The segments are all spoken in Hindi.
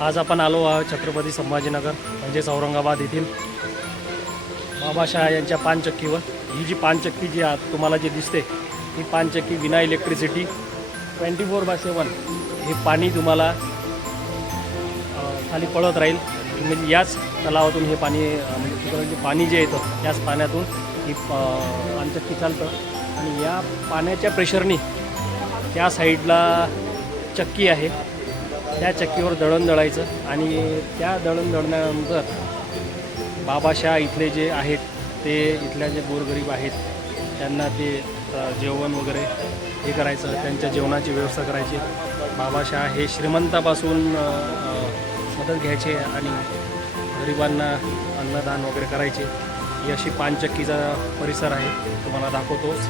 आज आपण आलो आहोत छत्रपती संभाजीनगर म्हणजेच औरंगाबाद येथील बाबाशाह यांच्या पानचक्कीवर। ही जी पानचक्की जी तुम्हाला जी दिसते ही पानचक्की विना इलेक्ट्रिसिटी 24/7 हे पाणी तुम्हाला खाली पळत राहील। म्हणजे याच तलावातून हे पाणी म्हणजे तिकडे जे पाणी जे येतं याच पाण्यातून ही पानचक्की चालतं आणि या पाण्याच्या प्रेशरनी त्या साईडला चक्की आहे, त्या चक्कीवर दळण दळायचं आणि त्या दळण दळल्यानंतर बाबाशाह इथले जे आहेत ते इथल्या जे गोरगरीब आहेत त्यांना ते जेवण वगैरे हे करायचं, त्यांच्या जेवणाची व्यवस्था करायची। बाबाशाह हे श्रीमंतापासून मदत घ्यायचे आणि गरिबांना अन्नदान वगैरे करायचे। ही अशी पानचक्कीचा परिसर आहे, तुम्हाला दाखवतोच।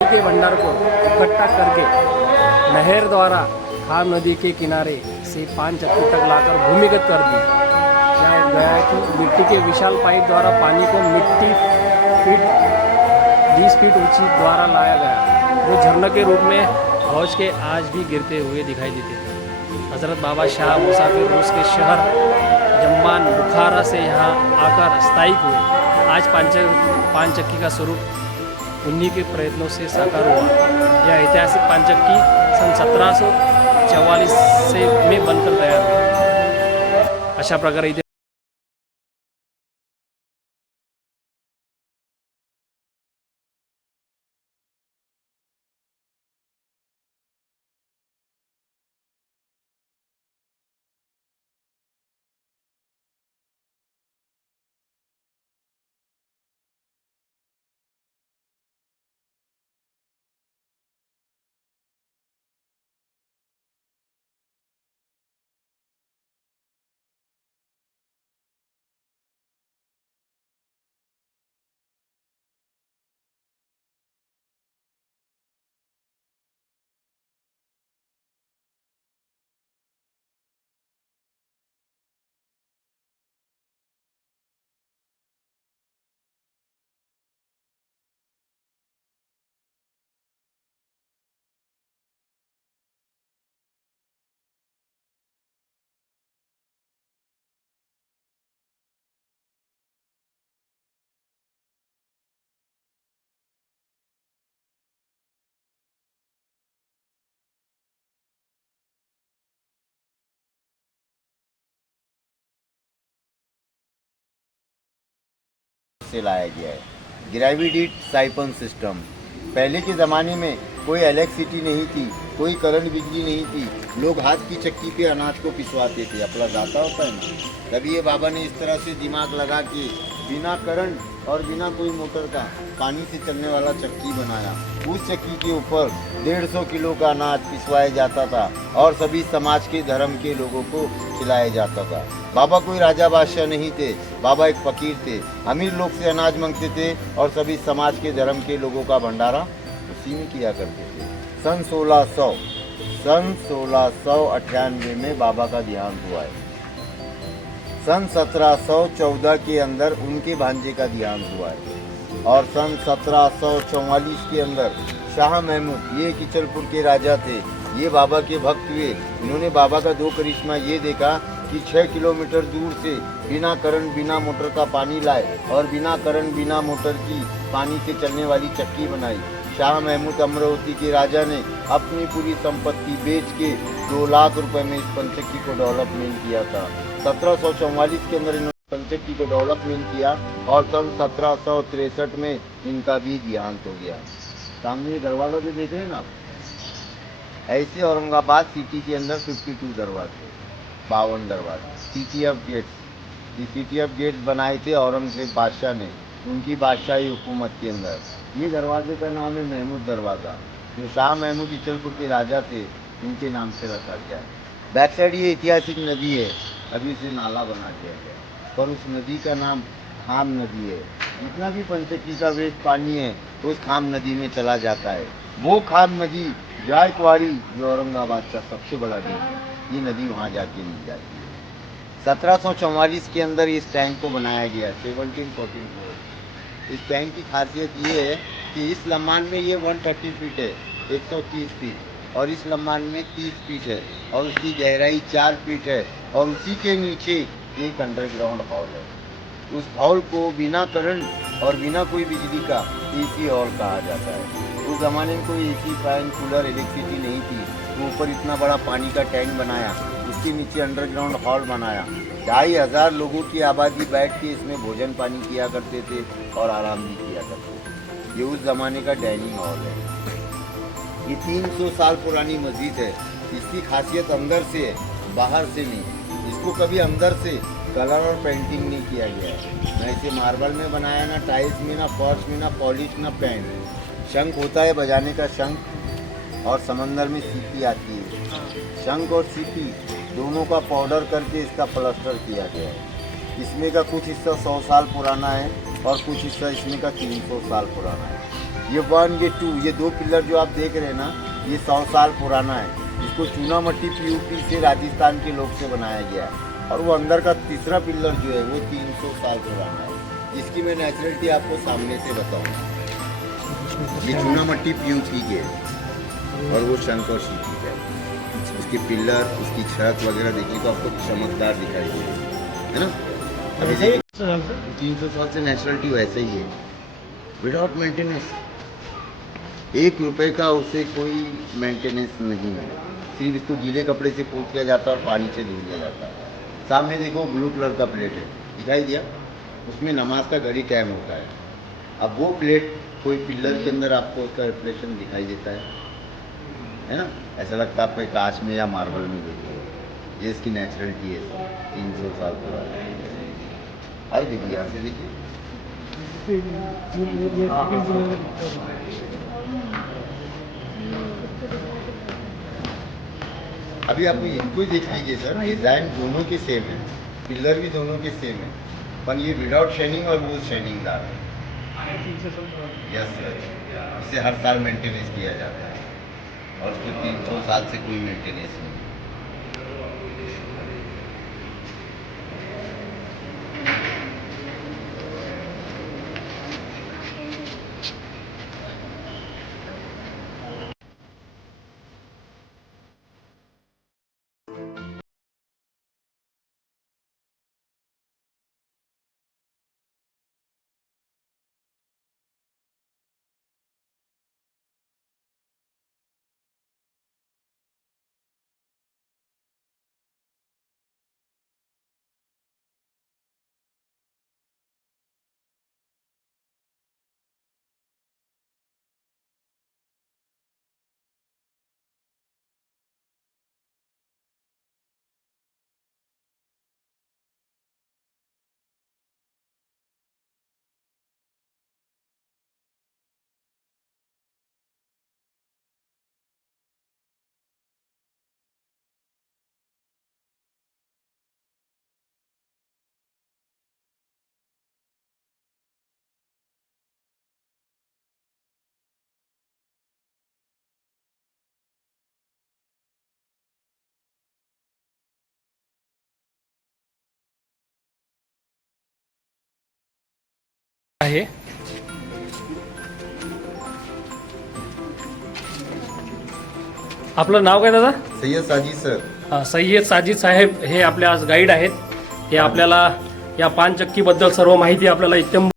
के भंडार को इकट्ठा करके नहर द्वारा खार नदी के किनारे से पानचक्की तक लाकर भूमिगत कर दी। क्या गया कि मिट्टी के विशाल पाइप द्वारा पानी को मिट्टी फीट 20 फीट ऊंची द्वारा लाया गया, जो झरने के रूप में हौज के आज भी गिरते हुए दिखाई देते हैं। हज़रत बाबा शाह मुसाफिर रूस के शहर जम्बान बुखारा से यहाँ आकर स्थायिक हुए। आज पानचक्की का स्वरूप उन्हीं के प्रयत्नों से साकार हुआ। यह ऐतिहासिक पानचक्की सन 1744 से में बनकर तैयार हुई। अशा प्रकारे इथे से लाया गया है। ग्रेविडेड साइफन सिस्टम। पहले के ज़माने में कोई इलेक्ट्रिसिटी नहीं थी, कोई करंट बिजली नहीं थी, लोग हाथ की चक्की पे अनाज को पिसवाते थे, अपना जाता होता है ना। तभी ये बाबा ने इस तरह से दिमाग लगा के बिना करंट और बिना कोई मोटर का पानी से चलने वाला चक्की बनाया। उस चक्की के ऊपर 150 किलो का अनाज पिसवाया जाता था और सभी समाज के धर्म के लोगों को खिलाया जाता था। बाबा कोई राजा बादशाह नहीं थे, बाबा एक फकीर थे। अमीर लोग से अनाज मांगते थे और सभी समाज के धर्म के लोगों का भंडारा उसी में किया करते थे। सन 1698 में बाबा का देहांत हुआ है। सन 1714 के अंदर उनके भांजे का देहांत हुआ है और सन 1744 के अंदर शाह महमूद, ये किचलपुर के राजा थे, ये बाबा के भक्त हुए। इन्होंने बाबा का दो करिश्मा ये देखा कि 6 किलोमीटर दूर से बिना करंट बिना मोटर का पानी लाए और बिना करंट बिना मोटर की पानी से चलने वाली चक्की बनाई। शाह महमूद अमरावती के राजा ने अपनी पूरी संपत्ति बेच के 2 लाख रुपए में इस पंचक्की को डेवलपमेंट किया था। 1744 के अंदर इन्होंने पंचक्की को डेवलपमेंट किया और सन 1763 में इनका भी देहांत हो गया। सामने दरवाजा जो देख रहे हैं ना, ऐसे औरंगाबाद सिटी के अंदर 52 दरवाजे, 52 दरवाजे, सिटी ऑफ गेट्स। ये सिटी ऑफ गेट बनाए थे औरंगजेब बादशाह ने, उनकी बादशाही हुकूमत के अंदर। ये दरवाजे का नाम है महमूद दरवाज़ा, जो शाह महमूद इचलपुर के राजा थे, उनके नाम से रखा गया है। बैक साइड ये ऐतिहासिक नदी है, अभी इसे नाला बना दिया गया, पर उस नदी का नाम खाम नदी है। जितना भी पंचकी का वेस्ट पानी है उस खाम नदी में चला जाता है। वो खाम नदी जायकवाड़ी, जो औरंगाबाद का सबसे बड़ा डैम है, ये नदी वहाँ जाके मिल जाती है। 1744 के अंदर इस टैंक को बनाया गया, 1744। इस टैंक की खासियत ये है कि इस लम्बान में ये 130 फीट है, 130 फीट, और इस लम्बान में 30 फीट है, और उसकी गहराई 4 फीट है, और उसी के नीचे एक अंडरग्राउंड हॉल है। उस हॉल को बिना करंट और बिना कोई बिजली का एसी हॉल कहा जाता है। उस ज़माने में कोई एसी, फैन, कूलर, इलेक्ट्रिसिटी नहीं थी, तो ऊपर इतना बड़ा पानी का टैंक बनाया, उसके नीचे अंडरग्राउंड हॉल बनाया। 2500 लोगों की आबादी बैठ के इसमें भोजन पानी किया करते थे और आराम भी किया करते थे। ये उस ज़माने का डाइनिंग हॉल है। ये 300 साल पुरानी मस्जिद है। इसकी खासियत अंदर से है, बाहर से नहीं। इसको कभी अंदर से कलर और पेंटिंग नहीं किया गया है। ना इसे मार्बल में बनाया, ना टाइल्स में, ना फर्श में, ना पॉलिश, ना पेंट। शंख होता है बजाने का शंख, और समंदर में सीपी आती है। शंख और सीपी दोनों का पाउडर करके इसका प्लास्टर किया गया है। इसमें का कुछ हिस्सा 100 साल पुराना है और कुछ हिस्सा इसमें का 300 साल पुराना है। ये 1, ये 2, ये 2 पिलर जो आप देख रहे हैं ना, ये 100 साल पुराना है। इसको चूना मट्टी पीओपी से राजस्थान के लोग से बनाया गया है। और वो अंदर का तीसरा पिलर जो है वो 300 साल पुराना है, जिसकी मैं नेचुरलिटी आपको सामने से बताऊंगा। ये चूना मट्टी पीओपी के है और वो शंख और सीपी का है। उसके पिलर, उसकी छत वगैरह देखिए तो आपको चमकदार दिखाई देगी, है ना। अभी देखिए 300 साल से नेचुरलिटी वैसे ही है, विदाउट मेंटेनेंस। 1 रुपए का उसे कोई मेंटेनेंस नहीं है। सिर्फ इसको गीले कपड़े से पोंछ लिया जाता है और पानी से धो लिया जाता है। सामने देखो ब्लू कलर का प्लेट है, दिखाई दिया, उसमें नमाज का घड़ी टाइम होता है। अब वो प्लेट कोई पिलर के अंदर आपको उसका रिफ्लेक्शन दिखाई देता है ना। ऐसा लगता है आपको कांच में या मार्बल में देखिए। ये इसकी नेचुरलिटी है, 300 साल पुराना। आई देखिए, यहाँ से देखिए। अभी आप इनको ही देख लीजिए सर, डिज़ाइन दोनों के सेम है, पिलर भी दोनों के सेम है, पर ये विदाउट शाइनिंग और वो शाइनिंग दार है। यस सर, इसे हर साल मेंटेनेंस किया जाता है और उसको 300 साल से कोई मेंटेनेंस नहीं। आहे आपलं नाव काय दादा? सैयद साजिद सर। सय्यद साजिद साहेब हे आपले आज गाईड आहेत. हे आपल्याला या पानचक्कीबद्दल सर्व माहिती आपल्याला इत्यंभूत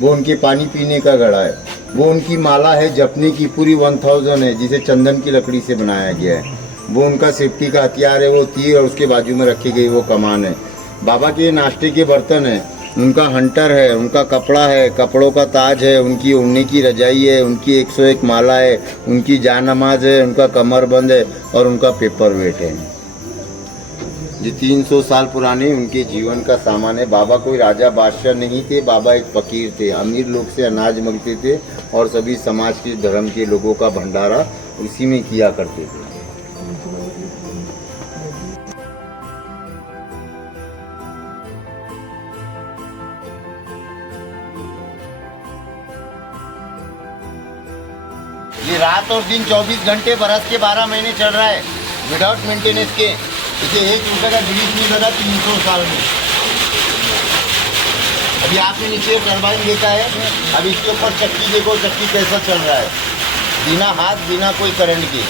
वो उनके पानी पीने का घड़ा है। वो उनकी माला है जपने की, पूरी 1000 है, जिसे चंदन की लकड़ी से बनाया गया है। वो उनका सेफ्टी का हथियार है, वो तीर, और उसके बाजू में रखी गई वो कमान है। बाबा के नाश्ते के बर्तन है, उनका हंटर है, उनका कपड़ा है, कपड़ों का ताज है, उनकी ओढ़ने की रजाई है, उनकी 101 माला है, उनकी जानमाज है, उनका कमरबंद है, और उनका पेपर वेट है। ये 300 साल पुराने उनके जीवन का सामान है। बाबा कोई राजा बादशाह नहीं थे, बाबा एक फकीर थे। अमीर लोग से अनाज मांगते थे और सभी समाज के धर्म के लोगों का भंडारा उसी में किया करते थे। ये रात और दिन 24 घंटे बरस के 12 महीने चल रहा है विदाउट मेंटेनेंस के। इसे 1 रुपये का ग्रीस नहीं लगा 300 साल में। अभी आपने नीचे टरबाइन देखा है, अब इसके ऊपर चक्की देखो, चक्की कैसा चल रहा है, बिना हाथ बिना कोई करंट के।